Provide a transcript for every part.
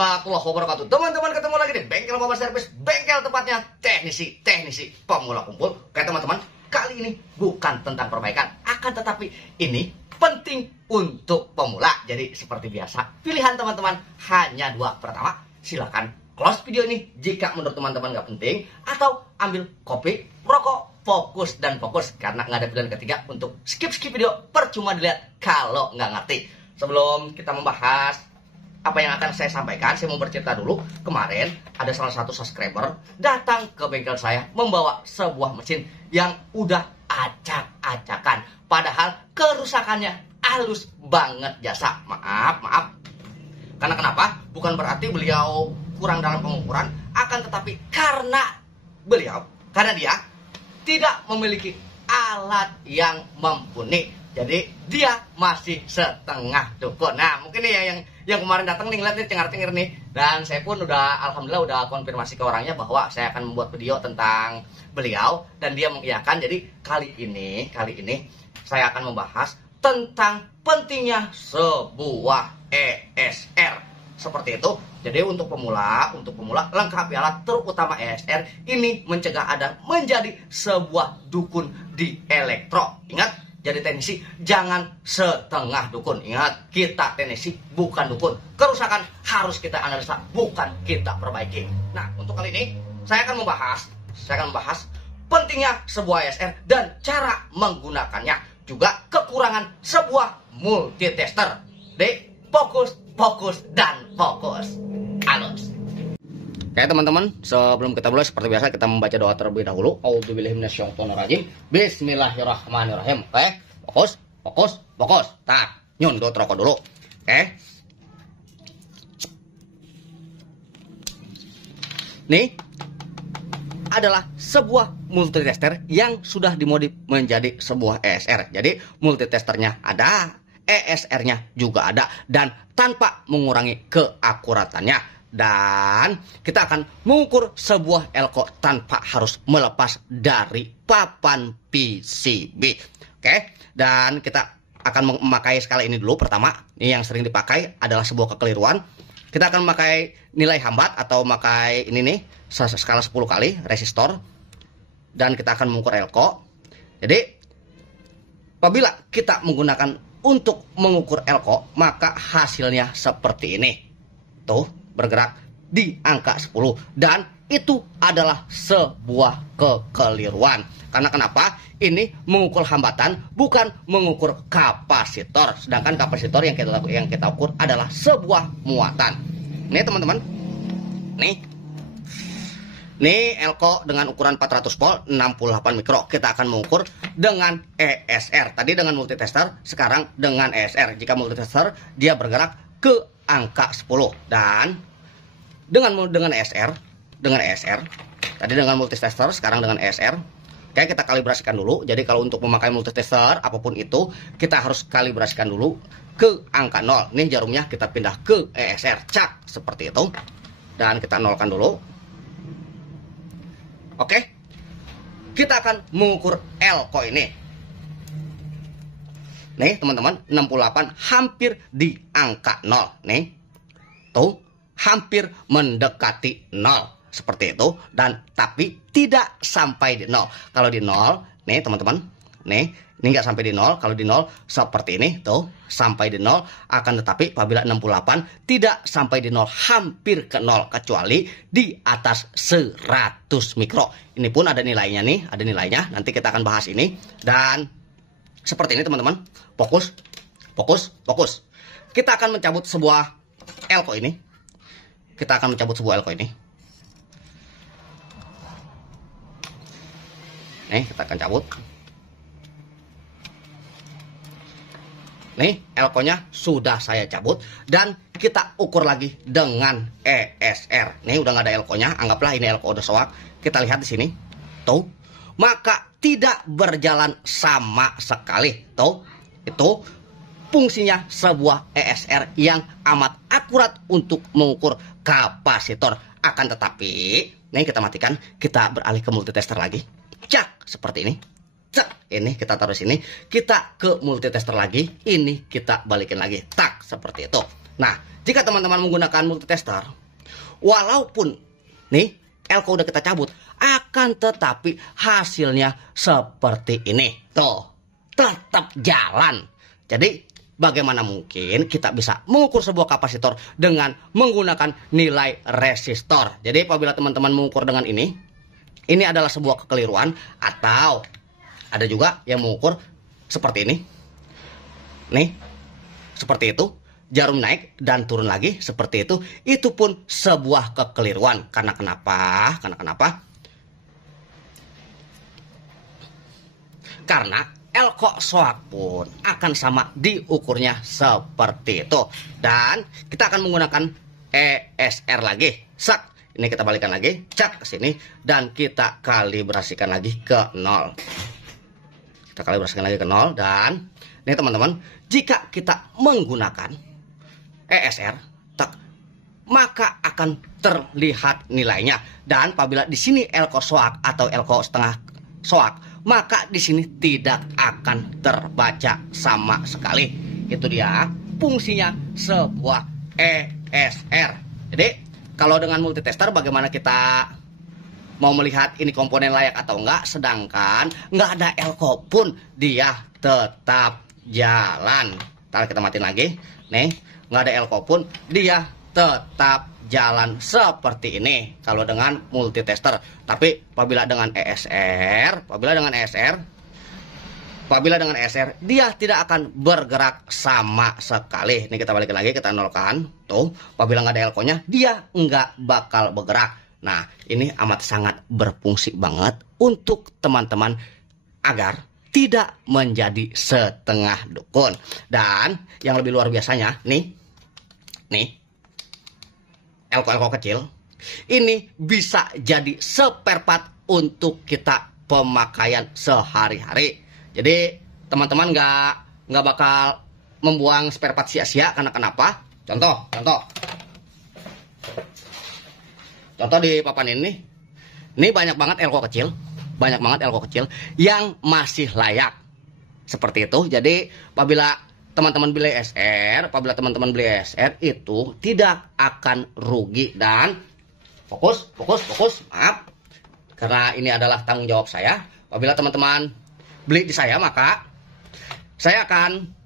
warahmatullahi wabarakatuh. Teman-teman, ketemu lagi di Bengkel Mobile Service, bengkel tempatnya teknisi pemula kumpul. Oke teman-teman, kali ini bukan tentang perbaikan, akan tetapi ini penting untuk pemula. Jadi seperti biasa, pilihan teman-teman hanya dua. Pertama, silakan close video ini jika menurut teman-teman gak penting, atau ambil kopi, rokok, fokus dan fokus, karena nggak ada pilihan ketiga untuk skip video, percuma dilihat kalau nggak ngerti. Sebelum kita membahas apa yang akan saya sampaikan, saya mau bercerita dulu. Kemarin ada salah satu subscriber datang ke bengkel saya membawa sebuah mesin yang udah acak-acakan, padahal kerusakannya halus banget jasa. Maaf. Karena kenapa? Bukan berarti beliau kurang dalam pengukuran, akan tetapi karena dia tidak memiliki alat yang mumpuni. Jadi dia masih setengah dukun. Nah, mungkin nih yang kemarin datang nih, ngeliat nih cengar-cengir nih. Dan saya pun alhamdulillah udah konfirmasi ke orangnya bahwa saya akan membuat video tentang beliau, dan dia mengiyakan. Jadi kali ini saya akan membahas tentang pentingnya sebuah ESR. Seperti itu. Jadi untuk pemula lengkapi alat, terutama ESR ini mencegah Anda menjadi sebuah dukun di elektro. Ingat, jadi teknisi jangan setengah dukun. Ingat, kita teknisi bukan dukun. Kerusakan harus kita analisa, bukan kita perbaiki. Nah, untuk kali ini saya akan membahas pentingnya sebuah ESR dan cara menggunakannya, juga kekurangan sebuah multitester. Fokus dan fokus. Halus. Oke teman-teman, sebelum kita mulai seperti biasa kita membaca doa terlebih dahulu. A'udzubillahi minasyaitonirrajim. Bismillahirrahmanirrahim. Oke, fokus. Tak, nyundut rokok dulu. Oke. Nih adalah sebuah multitester yang sudah dimodif menjadi sebuah ESR. Jadi multitesternya ada, ESR-nya juga ada, dan tanpa mengurangi keakuratannya. Dan kita akan mengukur sebuah elko tanpa harus melepas dari papan PCB. Oke, dan kita akan memakai skala ini dulu. Pertama, ini yang sering dipakai adalah sebuah kekeliruan. Kita akan memakai nilai hambat atau memakai ini nih, skala 10 kali resistor, dan kita akan mengukur elko. Jadi apabila kita menggunakan untuk mengukur elko, maka hasilnya seperti ini. Tuh, bergerak di angka 10. Dan itu adalah sebuah kekeliruan. Karena kenapa? Ini mengukur hambatan, bukan mengukur kapasitor. Sedangkan kapasitor yang kita ukur adalah sebuah muatan. Nih teman-teman. Nih elko dengan ukuran 400 volt 68 mikro. Kita akan mengukur dengan ESR. Tadi dengan multitester, sekarang dengan ESR. Jika multitester dia bergerak ke angka 10. Dan dengan ESR, tadi dengan multitester, sekarang dengan ESR. Oke, kita kalibrasikan dulu. Jadi kalau untuk memakai multitester apapun itu, kita harus kalibrasikan dulu ke angka 0. Nih jarumnya kita pindah ke ESR. Cak, seperti itu. Dan kita nolkan dulu. Oke, kita akan mengukur elko ini. Nih teman-teman, 68 hampir di angka 0. Nih, tuh hampir mendekati 0. Seperti itu, dan tapi tidak sampai di 0. Kalau di 0, nih teman-teman, nih ini nggak sampai di 0. Kalau di 0 seperti ini, tuh sampai di 0. Akan tetapi apabila 68 tidak sampai di 0, hampir ke 0, kecuali di atas 100 mikro. Ini pun ada nilainya nih, ada nilainya. Nanti kita akan bahas ini. Dan seperti ini teman-teman, fokus. Kita akan mencabut sebuah elko ini. Nih, kita akan cabut. Nih, elkonya sudah saya cabut, dan kita ukur lagi dengan ESR. Nih udah nggak ada elkonya, anggaplah ini elko udah soak. Kita lihat di sini, tuh, maka tidak berjalan sama sekali. Tuh, itu fungsinya sebuah ESR yang amat akurat untuk mengukur kapasitor. Akan tetapi, nih kita matikan, kita beralih ke multitester lagi. Cak, seperti ini. Cak, ini kita taruh sini, kita ke multitester lagi, ini kita balikin lagi, tak, seperti itu. Nah, jika teman-teman menggunakan multitester, walaupun nih elko udah kita cabut, akan tetapi hasilnya seperti ini. Tuh, tetap jalan. Jadi bagaimana mungkin kita bisa mengukur sebuah kapasitor dengan menggunakan nilai resistor? Jadi apabila teman-teman mengukur dengan ini adalah sebuah kekeliruan, atau ada juga yang mengukur seperti ini. Nih, seperti itu. Jarum naik dan turun lagi seperti itu. Itu pun sebuah kekeliruan. Karena kenapa? Karena elko soak pun akan sama diukurnya seperti itu. Dan kita akan menggunakan ESR lagi. Sak. Ini kita balikan lagi, cat ke sini, dan kita kalibrasikan lagi ke 0. Kita kalibrasikan lagi ke 0, dan ini teman-teman, jika kita menggunakan ESR, maka akan terlihat nilainya. Dan apabila di sini elko soak atau elko setengah soak, maka di sini tidak akan terbaca sama sekali. Itu dia fungsinya sebuah ESR. Jadi kalau dengan multitester bagaimana kita mau melihat ini komponen layak atau enggak, sedangkan nggak ada elko pun dia tetap jalan. Ntar kita matiin lagi. Nih, nggak ada elko pun dia tetap jalan seperti ini kalau dengan multitester. Tapi apabila dengan ESR, dia tidak akan bergerak sama sekali. Ini kita balikin lagi, kita nolkan. Tuh, apabila nggak ada elko-nya, dia nggak bakal bergerak. Nah, ini amat sangat berfungsi banget untuk teman-teman agar tidak menjadi setengah dukun. Dan yang lebih luar biasanya, nih, elko-elko kecil, ini bisa jadi spare part untuk kita pemakaian sehari-hari. Jadi teman-teman nggak bakal membuang spare part sia-sia. Karena kenapa? Contoh di papan ini banyak banget elko kecil, yang masih layak seperti itu. Jadi apabila teman-teman beli ESR, itu tidak akan rugi. Dan fokus, maaf, karena ini adalah tanggung jawab saya. Apabila teman-teman beli di saya, maka saya akan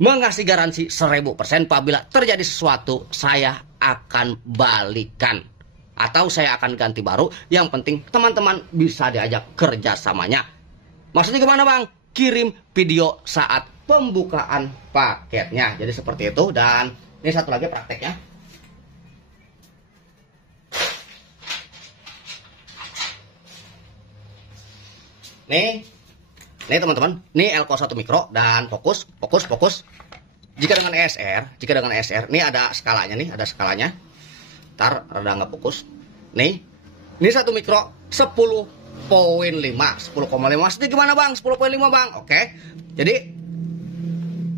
mengasih garansi 1000%. Apabila terjadi sesuatu, saya akan balikan atau saya akan ganti baru. Yang penting teman-teman bisa diajak kerjasamanya. Maksudnya gimana bang? Kirim video saat pembukaan paketnya. Jadi seperti itu. Dan ini satu lagi prakteknya. Nih teman-teman, ini elko 1 mikro dan fokus. Jika dengan ESR, ini ada skalanya Ntar rada nggak fokus. Nih, ini 1 mikro 10,5. Maksudnya gimana bang? 10,5 bang. Oke. Jadi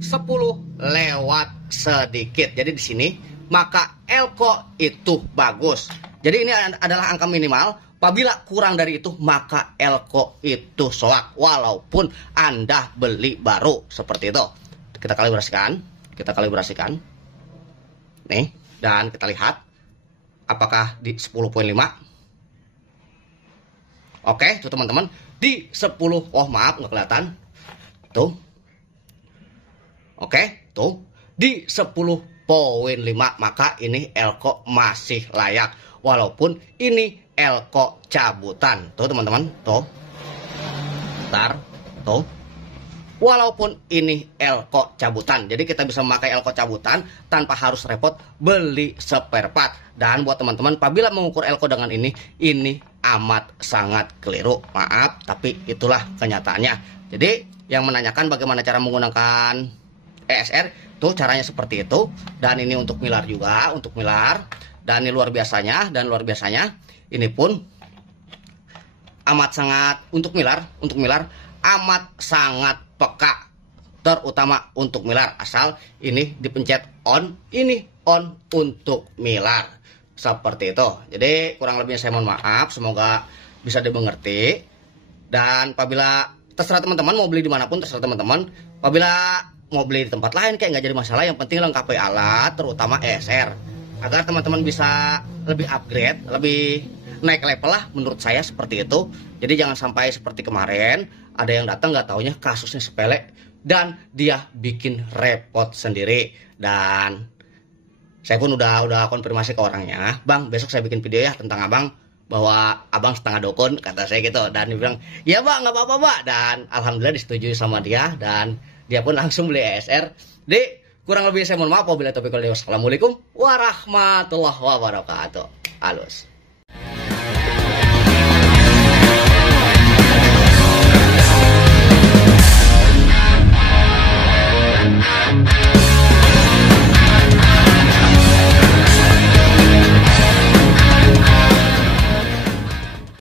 10 lewat sedikit. Jadi di sini maka elko itu bagus. Jadi ini adalah angka minimal. Apabila kurang dari itu, maka elko itu soak. Walaupun Anda beli baru. Seperti itu. Kita kalibrasikan. Nih. Dan kita lihat. Apakah di 10,5. Oke. Tuh teman-teman. Di 10. Oh maaf. Nggak kelihatan. Tuh. Oke. Tuh. Di 10,5. Maka ini elko masih layak. Walaupun ini elko cabutan. Tuh teman-teman. Tuh. Ntar. Tuh. Walaupun ini elko cabutan. Jadi kita bisa memakai elko cabutan tanpa harus repot beli spare part. Dan buat teman-teman, apabila mengukur elko dengan ini amat sangat keliru. Maaf, tapi itulah kenyataannya. Jadi yang menanyakan bagaimana cara menggunakan ESR, tuh caranya seperti itu. Dan ini untuk milar juga, Dan ini luar biasanya, ini pun amat sangat untuk milar amat sangat peka, terutama untuk milar. Asal ini dipencet on, ini on untuk milar. Seperti itu. Jadi kurang lebihnya saya mohon maaf, semoga bisa dimengerti. Dan apabila terserah teman-teman mau beli dimanapun, terserah teman-teman. Apabila mau beli di tempat lain kayak nggak jadi masalah, yang penting lengkapi alat terutama ESR agar teman-teman bisa lebih upgrade, lebih naik level lah, menurut saya seperti itu. Jadi jangan sampai seperti kemarin ada yang datang nggak taunya kasusnya sepele dan dia bikin repot sendiri. Dan saya pun udah konfirmasi ke orangnya, bang besok saya bikin video ya tentang abang, bahwa abang setengah dukun kata saya gitu. Dan dia bilang ya bang nggak apa-apa pak, dan alhamdulillah disetujui sama dia dan dia pun langsung beli ESR. Jadi kurang lebih saya mohon maaf, wabillahi taufiq wal hidayah. Wassalamualaikum warahmatullahi wabarakatuh. Halus.